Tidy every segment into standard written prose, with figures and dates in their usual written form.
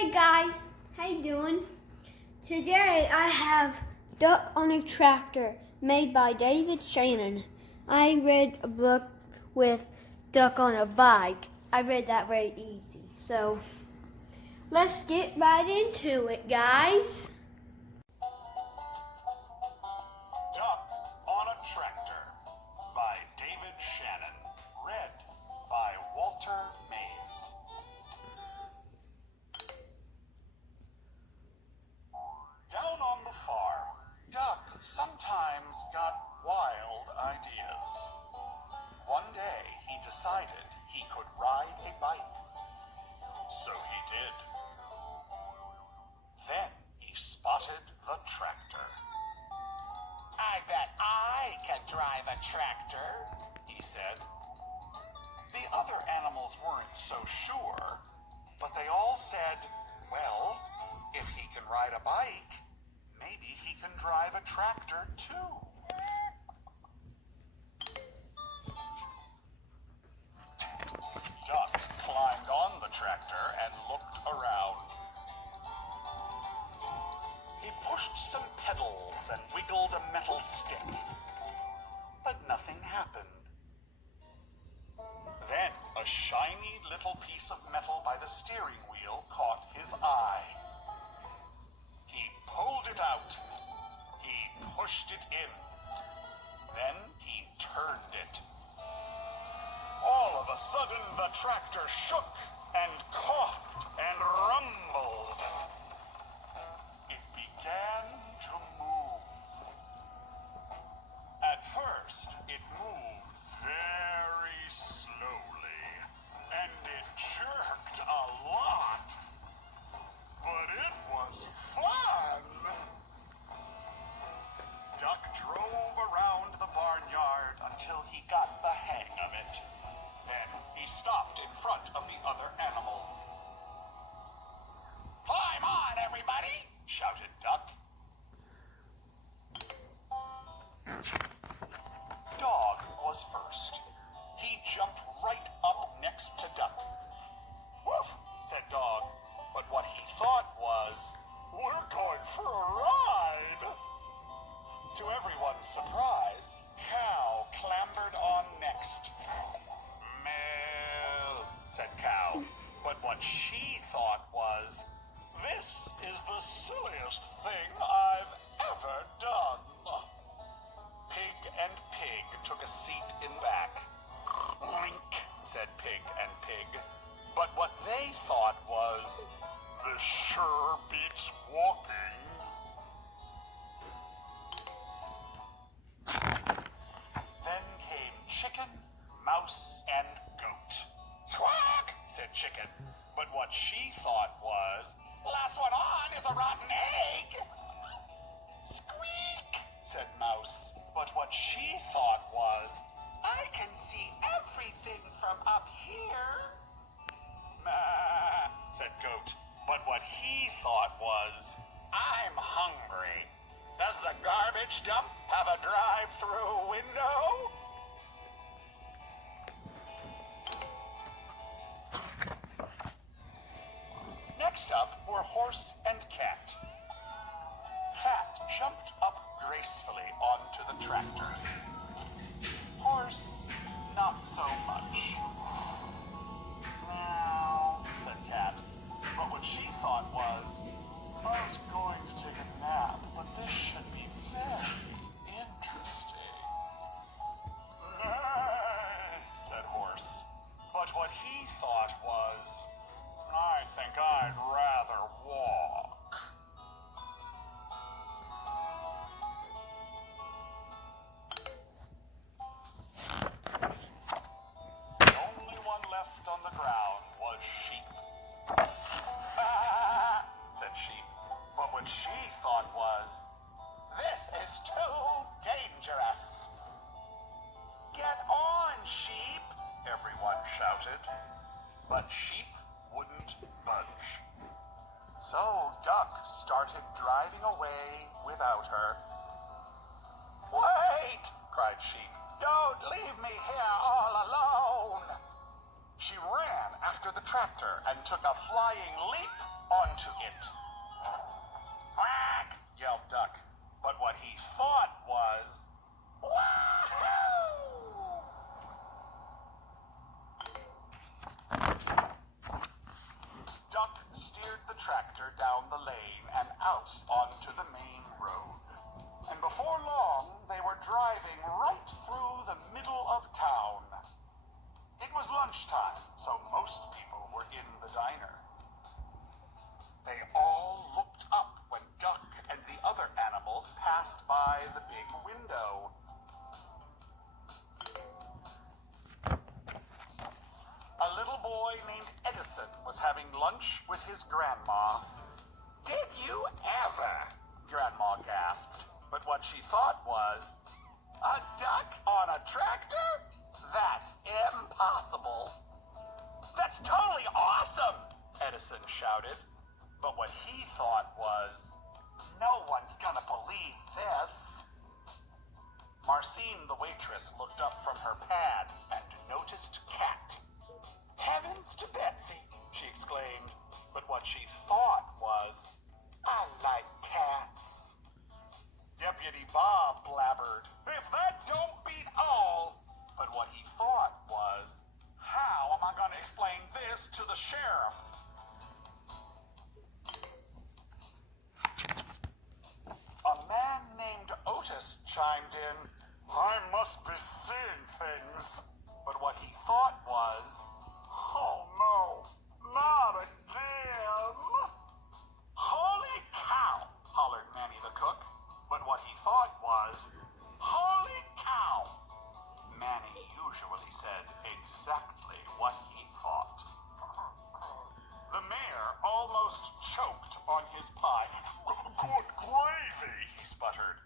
Hey guys, how you doing? Today I have Duck on a Tractor made by David Shannon. I read a book with Duck on a Bike. I read that very easy. So let's get right into it, guys. Duck on a Tractor by David Shannon. Read by Walter Mays. Down on the farm, Duck sometimes got wild ideas. One day he decided he could ride a bike. So he did. Then he spotted the tractor. I bet I can drive a tractor, he said. The other animals weren't so sure, but they all said, well, if he can ride a bike, maybe he can drive a tractor too. Duck climbed on the tractor and looked around. He pushed some pedals and wiggled a metal stick, but nothing happened. Then a shiny little piece of metal by the steering wheel caught his eye. He pulled it out. He pushed it in. Then he turned it. All of a sudden, the tractor shook and coughed and rumbled. It began to move. At first, it moved very slowly, and it jerked a lot. But it was fun! Duck drove around the barnyard until he got the hang of it. Then he stopped in front of the other animals. Climb on, everybody! Shouted Duck. Dog was first. He jumped right up next to Duck. Woof, said Dog, but what he thought was, we're going for a ride. To everyone's surprise, Cow clambered on next. Moo, said Cow, but what she thought was, this is the silliest thing I've ever done. Pig and Pig took a seat in back. Oink, said Pig and Pig. But what they thought was, this sure beats walking. Then came Chicken, Mouse, and Goat. Squawk, Said Chicken, but what she thought was, last one on is a rotten egg. Squeak, said Mouse, but what she thought was, I can see everything from up here. Meh, said Goat, but what he thought was, I'm hungry. Does the garbage dump have a drive-through window? Next up were Horse and Cat. Cat jumped up gracefully onto the tractor. Horse, not so much. Meow, said Cat. But what she thought was, I was going to take a nap, but this should be very interesting. Nay, said Horse. But what he thought was, I think I'd rather walk. The only one left on the ground was Sheep. Said Sheep. But what she thought was, This is too dangerous. get on, Sheep, everyone shouted. But Sheep wouldn't budge. So Duck started driving away without her. Wait! Cried Sheep. Don't leave me here all alone. She ran after the tractor and took a flying leap onto it. Quack! Yelled Duck. But what he thought was, Wahoo! Duck steered the tractor down the lane and out onto the main road. And before long, they were driving right through the middle of town. It was lunchtime, so most people were in the diner. They all looked up when Duck and the other animals passed by the big window. A little boy named Edison was having lunch with his grandma. Did you ever? Grandma gasped. But what she thought was, a duck on a tractor? That's impossible. That's totally awesome, Edison shouted. But what he thought was, no one's gonna believe this. Marcine, the waitress, looked up from her pad and noticed Cat. Heavens to Betsy, she exclaimed. But what she thought was, I like cats. Deputy Bob blabbered, if that don't beat all. But what he thought was, how am I going to explain this to the sheriff? A man named Otis chimed in, I must be seeing things. But what he thought was, oh no, not again. Holy cow, hollered Manny the cook. But what he thought was, holy cow. Manny usually said exactly what he thought. The mayor almost choked on his pie. Good gravy, he sputtered.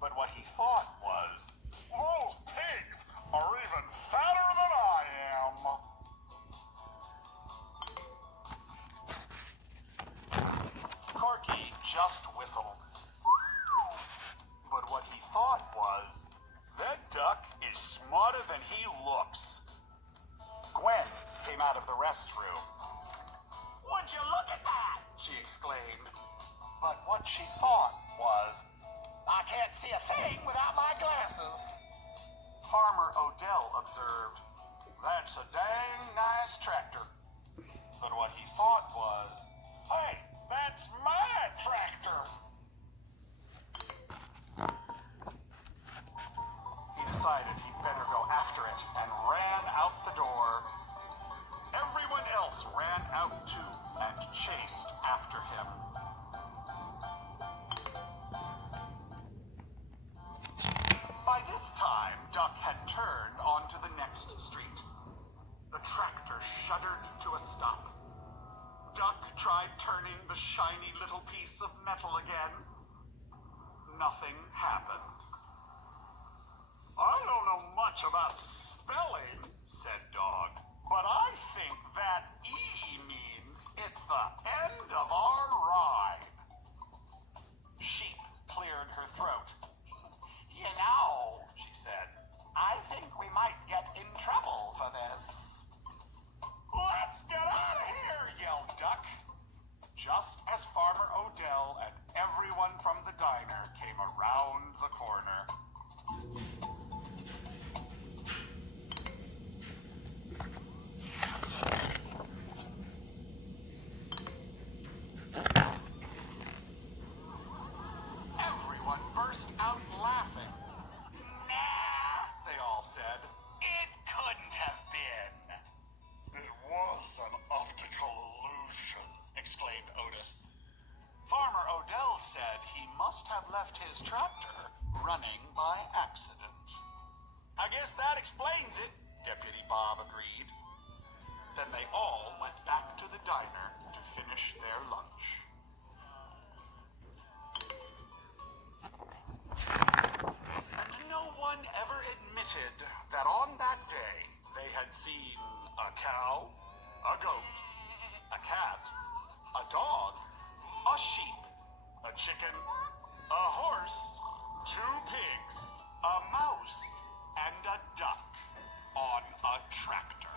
But what he thought was, those pigs are even fatter than I am. Corky just whistled. But what he thought was, that duck is smarter than he looks. Gwen came out of the restroom. Would you look at that? She exclaimed. But what she thought was, I can't see a thing without my glasses. Farmer Odell observed, that's a dang nice tractor. But what he thought was, hey, that's my tractor. He decided he'd better go after it and ran out the door. Everyone else ran out too and chased after him. By this time, Duck had turned onto the next street. The tractor shuddered to a stop. Duck tried turning the shiny little piece of metal again. Nothing happened. I don't know much about spelling, said Dog, but I think that E means it's the end of our ride. Sheep cleared her throat. You know, she said, I think we might get in trouble for this. Let's get out of here, yelled Duck. Just as Farmer Odell and everyone from the diner came around the corner. Everyone burst out laughing. Nah, they all said. It couldn't have been. It was an optical illusion, exclaimed Otis. Farmer Odell said he must have left his tractor running by accident. I guess that explains it, Deputy Bob agreed. Then they all went back to the diner to finish their lunch. And no one ever admitted that on that day they had seen a cow, a goat, a cat, a dog, a sheep, a chicken, a horse, 2 pigs, a mouse, and a duck on a tractor.